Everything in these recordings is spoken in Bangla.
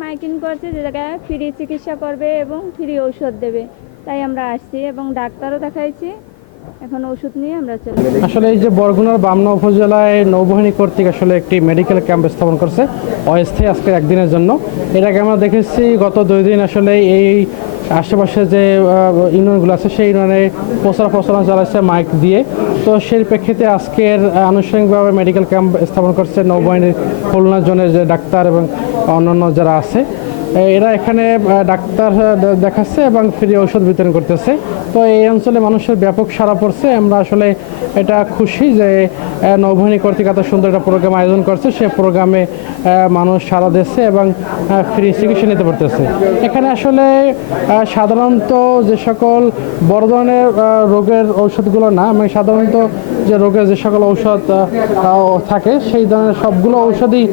মাইকিং করছে যে জায়গায় ফ্রি চিকিৎসা করবে এবং ফ্রি ঔষধ দেবে। তাই আমরা আসছি এবং ডাক্তারও দেখাইছি। এখন ওষুধ নিয়ে আমরা চলে। আসলে এই যে বরগুনার বামনা উপজেলায় নৌবাহিনী কর্তৃক আসলে একটি মেডিকেল ক্যাম্প স্থাপন করছে, অস্থায়ী আজকের একদিনের জন্য। এটাকে আমরা দেখেছি গত দুই দিন আসলে এই আশেপাশে যে ইউনিয়নগুলো আছে, সেই ইউনিয়নে প্রচার প্রচারণা চালাচ্ছে মাইক দিয়ে। তো সেই প্রেক্ষিতে আজকের আনুষ্ঠানিকভাবে মেডিকেল ক্যাম্প স্থাপন করছে নৌবাহিনীর খুলনা জোনের যে ডাক্তার এবং অন্যান্য যারা আছে। এরা এখানে ডাক্তার দেখাচ্ছে এবং ফ্রি ঔষধ বিতরণ করতেছে। তো এই অঞ্চলে মানুষের ব্যাপক সাড়া পড়ছে। আমরা আসলে এটা খুশি যে নৌবাহিনী কর্তৃক এত সুন্দর একটা প্রোগ্রাম আয়োজন করছে। সে প্রোগ্রামে মানুষ সাড়া দিচ্ছে এবং ফ্রি চিকিৎসা নিতে পারতেছে। এখানে আসলে সাধারণত যে সকল বড় ধরনের রোগের ঔষধগুলো না মানে সাধারণত যে রোগের যে সকল ঔষধ থাকে, সেই ধরনের সবগুলো ঔষধই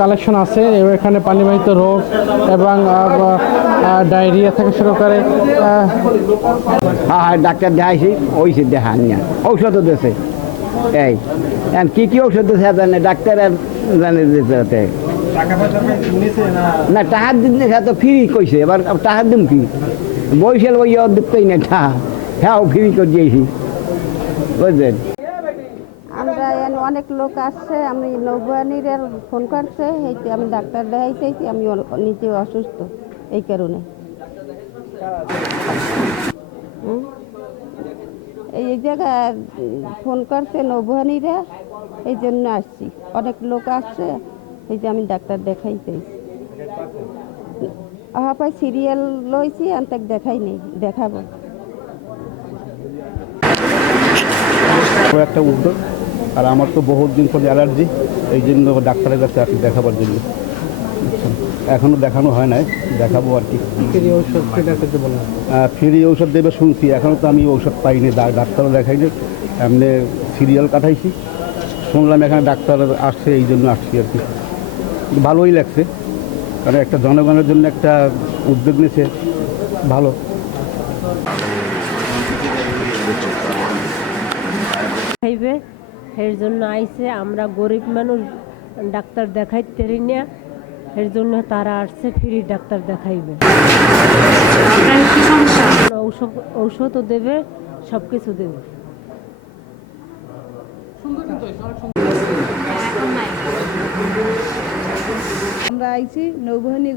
কালেকশন আছে। এখানে পানিবাহিত রোগ এবং ডায়রিয়া থেকে শুরু করে হ্যাঁ হ্যাঁ ডাক্তার দেখাইছি ওইসে দেখান না। ঔষধও দিয়েছে এই এখন কি কি ঔষধ দিয়েছে জানে? ডাক্তার জানে দিতে না? টাহার দিন দেখা তো ফ্রি কইছে এবার টাহার দিম কি? বৈশাল ওই দিতেই না টাহা হ্যাঁ ফ্রি করে দিয়েছি। বুঝলেন? আমরা অনেক লোক আসছে, আমি নৌবাহিনীর ফোন করছে এইতে আমি ডাক্তার দেখাইছি আমি নিজে অসুস্থ এই কারণে? এই জায়গায় ফোন করছে নৌবাহিনীরা, এই জন্য আসছি। অনেক লোক আসছে, এই যে আমি ডাক্তার দেখাইতে হয় সিরিয়াল লইছি আনতে দেখাই নেই, দেখাবো। একটা উদ্যোগ। আর আমার তো বহুত দিন পরে অ্যালার্জি এই জন্য ডাক্তারের কাছে আসি দেখাবার জন্য। এখনও দেখানো হয় নাই দেখাবো আর কি। ফ্রি ঔষধ ফ্রি ঔষধ দেবে শুনছি এখনও তো আমি ঔষধ পাইনি ডাক্তারও দেখাইনি। এমনি সিরিয়াল কাটাইছি শুনলাম এখানে ডাক্তার আসছে এই জন্য আসছি আর কি। ভালোই লাগছে কারণ একটা জনগণের জন্য একটা উদ্যোগ নিয়েছে ভালো। খাইবে এর জন্য আইসে আমরা গরিব মানুষ, ডাক্তার দেখাইতে পারি না, এর জন্য তারা আসছে, ফ্রি ডাক্তার দেখাইবে। ঔষধ, ঔষধও দেবে সব কিছু দেবে। আমরা আইছি, নৌবাহিনী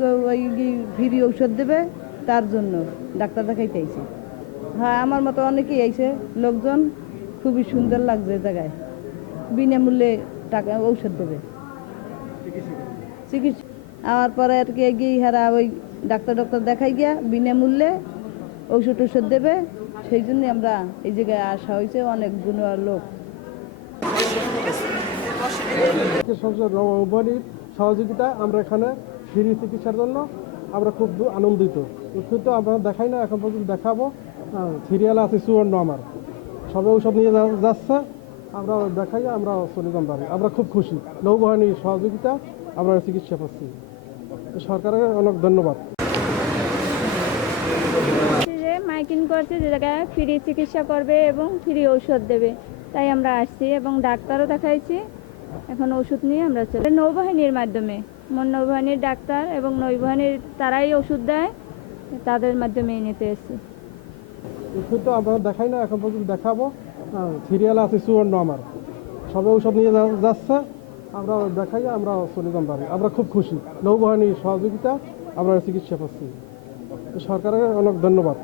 ফ্রি ঔষধ দেবে, তার জন্য ডাক্তার দেখাইতে আইছি। হ্যাঁ আমার মতো অনেকেই আইছে, লোকজন, খুবই সুন্দর লাগছে জায়গায়। বিনামূল্যে টাকা, ঔষধ দেবে। চিকিৎসা। আমার পরে আর কি গিয়ে হারা ওই ডাক্তার ডাক্তার দেখাই গিয়া বিনামূল্যে ঔষধ টৌষধ দেবে। সেই জন্য আমরা এই জায়গায় আসা হয়েছে, অনেক গুণার লোক। সহযোগিতা আমরা এখানে ফ্রি চিকিৎসার জন্য আমরা খুব আনন্দিত। উৎকৃত আমরা দেখাই না, এখন পর্যন্ত দেখাবো। সিরিয়াল আছে সুবর্ণ আমার। সবে ঔষধ নিয়ে যাচ্ছে। আমরা দেখাই আমরা যান বাড়ি আমরা খুব খুশি। নৌবাহিনীর সহযোগিতা আমরা চিকিৎসা পাচ্ছি। সরকারের অনেক ধন্যবাদ। মাইকিং করছে যে জায়গায় ফ্রি চিকিৎসা করবে এবং ফ্রি ঔষধ দেবে তাই আমরা আসছি এবং ডাক্তারও দেখাইছি। এখন ওষুধ নিয়ে আমরা চলে নৌবাহিনীর মাধ্যমে। মন নৌবাহিনীর ডাক্তার এবং নৌবাহিনীর তারাই ওষুধ দেয় তাদের মাধ্যমেই নিতে এসেছি। উৎকৃত আমরা দেখাই না এখন পর্যন্ত দেখাবো। সিরিয়াল আছে সুবর্ণ আমার। সবে ঔষধ নিয়ে যাচ্ছে, আমরা দেখাই, আমরা চলে যান বাড়ি। আমরা খুব খুশি। নৌবাহিনীর সহযোগিতা, আমরা চিকিৎসা পাচ্ছি। সরকারের অনেক ধন্যবাদ।